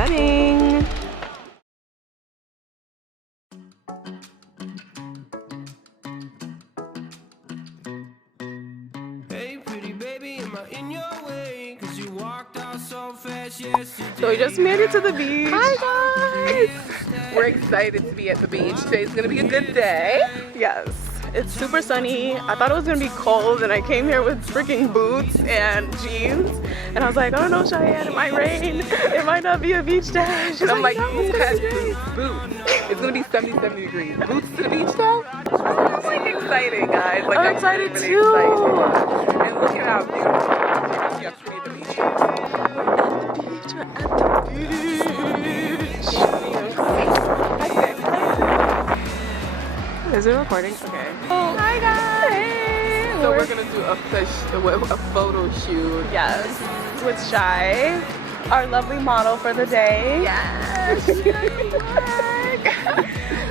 setting. So we just made it to the beach. Hi guys! We're excited to be at the beach. Today's gonna be a good day. Yes, it's super sunny. I thought it was gonna be cold and I came here with freaking boots and jeans. And I was like, oh no, Cheyenne, it might rain. It might not be a beach day. She's like, no, who has boots? It's gonna be 70 degrees. Boots to the beach though? I'm like excited, guys. Like, I'm excited really too. Excited. And look at how beautiful yesterday the beach is. Is it recording? Okay. Oh, hi guys! Hey. So we're gonna do a photo shoot. Yes, with Shy, our lovely model for the day. Yes!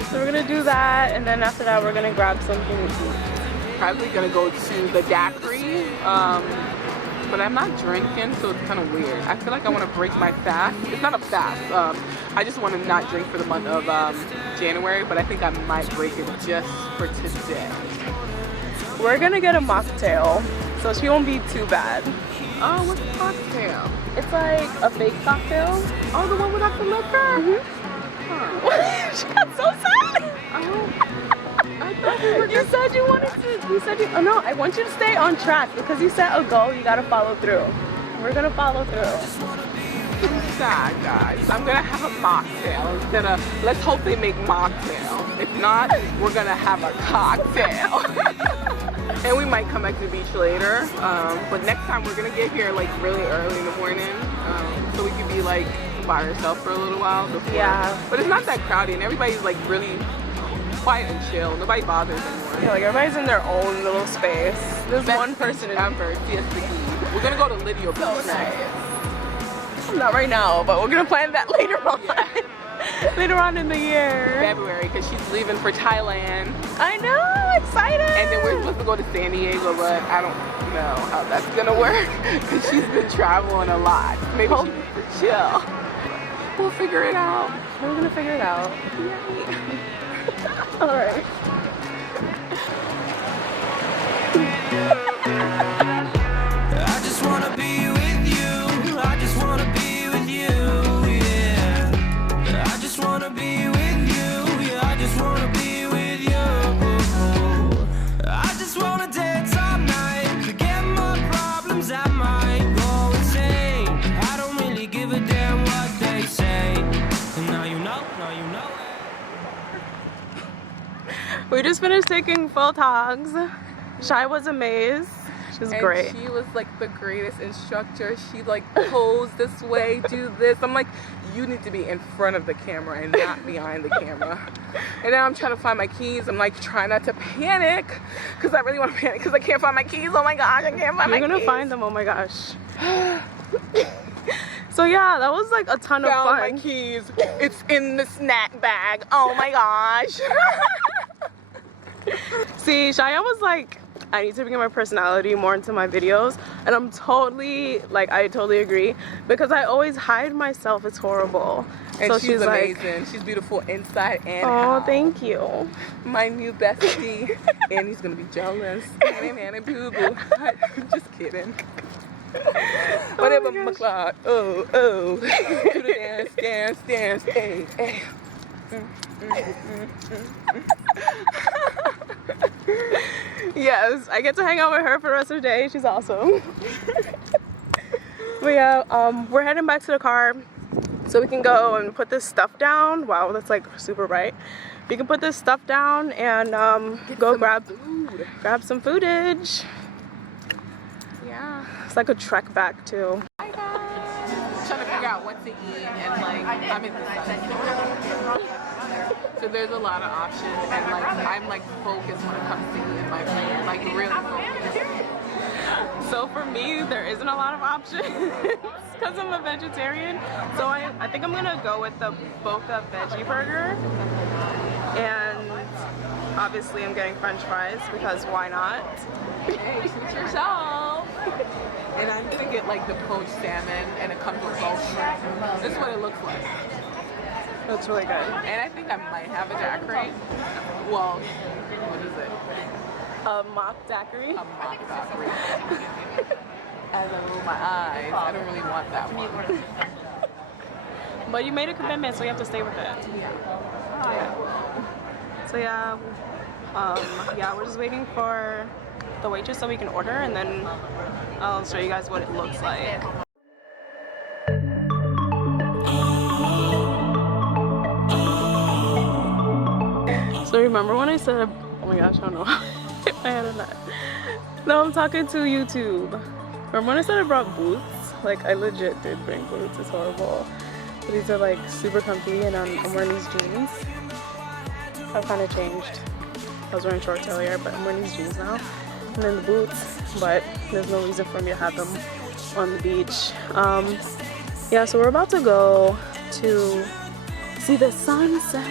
So we're gonna do that, and then after that we're gonna grab something to eat. Probably gonna go to the daiquiri. But I'm not drinking, so it's kind of weird. I feel like I want to break my fast. It's not a fast. I just want to not drink for the month of January, but I think I might break it just for today. We're gonna get a mocktail, so she won't be too bad. Oh, what's a mocktail? It's like a fake cocktail. Oh, the one without the liquor? Huh. She got so sad. You said you wanted to, you said you, oh no, I want you to stay on track because you set a goal, you gotta follow through. We're gonna follow through. I'm sad, guys. I'm gonna have a mocktail instead of, let's hope they make mocktail. If not, we're gonna have a cocktail. And we might come back to the beach later. But next time we're gonna get here like really early in the morning. So we can be like by ourselves for a little while before. Yeah. But it's not that crowded and everybody's like really quiet and chill. Nobody bothers anymore. Yeah, like everybody's in their own little space. There's one person ever. Siesta. We're gonna go to Lydia Beach next. Not right now, but we're gonna plan that later on. Yeah. Later on in the year. February, because she's leaving for Thailand. I know, excited. And then we're supposed to go to San Diego, but I don't know how that's gonna work because she's been traveling a lot. Maybe she needs to chill. We'll figure it out. We're gonna figure it out. Yay. All right. I just wanna be with you. I just wanna be with you. Yeah. I just wanna be with you. Yeah. I just wanna be with you. I just wanna dance all night. Forget my problems. I might go insane. I don't really give a damn what they say. And now you know. Now you know. We just finished taking photogs. Shy was amazed. She was great. She was like the greatest instructor. She like posed this way, do this. I'm like, you need to be in front of the camera and not behind the camera. And now I'm trying to find my keys. I'm like trying not to panic because I really want to panic because I can't find my keys. Oh my gosh, I can't find my keys. You're gonna find them. Oh my gosh. So yeah, that was like a ton of fun. My keys. It's in the snack bag. Oh my gosh. See, Cheyenne was like, I need to bring my personality more into my videos, and I'm totally, like, I totally agree, because I always hide myself. It's horrible. And so she's amazing. Like, she's beautiful inside and out. Oh, thank you. My new bestie. And he's gonna be jealous. Nanny boo boo. Just kidding. Whatever, McCloud. Oh. Do the dance, hey, hey. Yes, I get to hang out with her for the rest of the day. She's awesome. But yeah, we're heading back to the car so we can go and put this stuff down. Wow, that's like super bright. We can put this stuff down and go grab some footage. Yeah, it's like a trek back too. Hi guys. I'm trying to figure out what to eat and like I'm in the sun. So there's a lot of options and like I'm like focused when it comes to eating my food, like really focused. So for me, there isn't a lot of options because I'm a vegetarian. So I think I'm gonna go with the Boca veggie burger, and obviously I'm getting French fries because why not? Hey, suit yourself. And I'm gonna get like the poached salmon, and it comes with both shrimp. This is what it looks like. That's really good. And I think I might have a daiquiri. Well, what is it? A mock daiquiri. A mock daiquiri. As I roll my eyes, I don't really want that one. But you made a commitment, so you have to stay with it. Yeah. So yeah, yeah, we're just waiting for the waitress so we can order, and then I'll show you guys what it looks like. So remember when I said, oh my gosh, I don't know if I had or not. No, I'm talking to YouTube. Remember when I said I brought boots? Like, I legit did bring boots. It's horrible. But these are like super comfy, and I'm wearing these jeans. I've kind of changed. I was wearing shorts earlier, but I'm wearing these jeans now. And then the boots, but there's no reason for me to have them on the beach. Yeah, so we're about to go to see the sunset.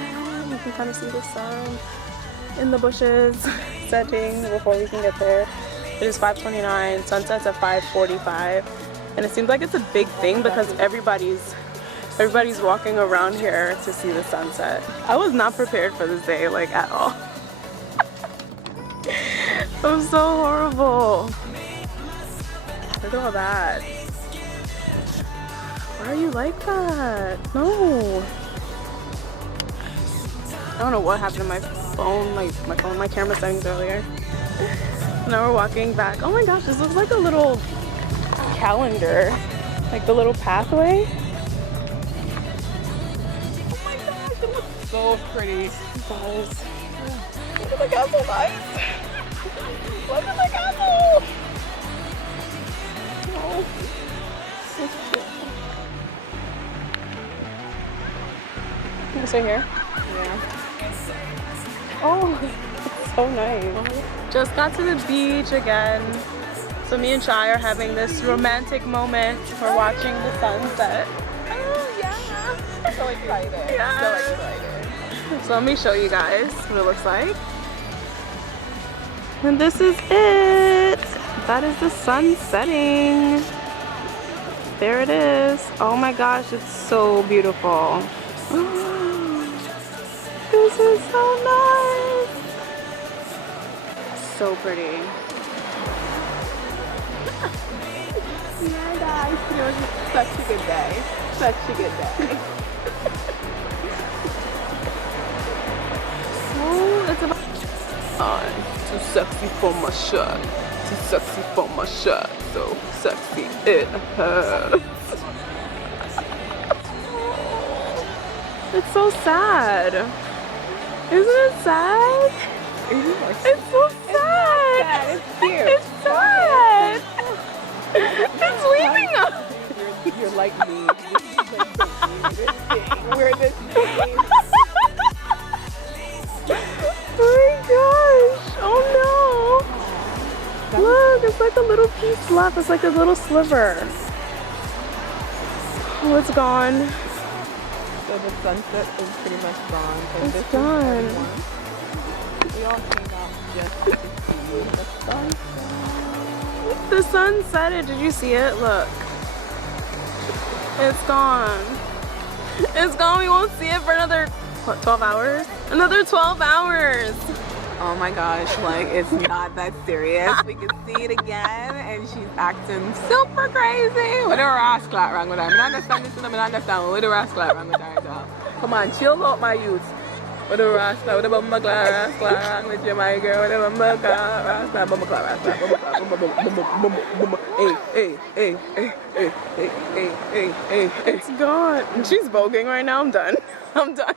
You can kind of see the sun in the bushes setting before we can get there. It is 5:29, sunset's at 5:45, and it seems like it's a big thing because everybody's walking around here to see the sunset. I was not prepared for this day, like, at all. It was so horrible. Look at all that. Why are you like that? No. I don't know what happened to my phone, my camera settings earlier. Now we're walking back. Oh my gosh, this looks like a little calendar. Like the little pathway. Oh my gosh, it looks so pretty. Guys, look at the castle, guys. Look at the castle. Oh, so cute. Can you stay here? Yeah. Oh, it's so nice. Just got to the beach again. So me and Shai are having this romantic moment. We're watching the sunset. Oh yeah. So excited. Yeah. So excited. So let me show you guys what it looks like. And this is it. That is the sun setting. There it is. Oh my gosh, it's so beautiful. This is so nice. So pretty. Yeah, guys, it was such a good day. Such a good day. So it's about too sexy for my shirt. Too sexy for my shirt. So sexy it hurts. It's so sad. Isn't it sad? It's so sad. It's cute. It's sad. It's leaving us. You're like me. We're the same. Oh my gosh. Oh no. Look, it's like a little piece left. It's like a little sliver. Oh, it's gone. So the sunset is pretty much gone. It's done. We all came out just to see the sunset. The sun set. Did you see it? Look. It's gone. It's gone. We won't see it for another, what, 12 hours? Another 12 hours. Oh my gosh, like, it's not that serious. We can see it again, and she's acting super crazy. What the rascal wrong with her? I don't understand this, I don't understand what the rascal wrong with her. Come on, chill out, my youth. What the rascal, what the bumba rascal wrong with you, my girl? What the bumba rascal, bumba rascal, bumba. Hey. It's gone. She's voguing right now. I'm done. I'm done.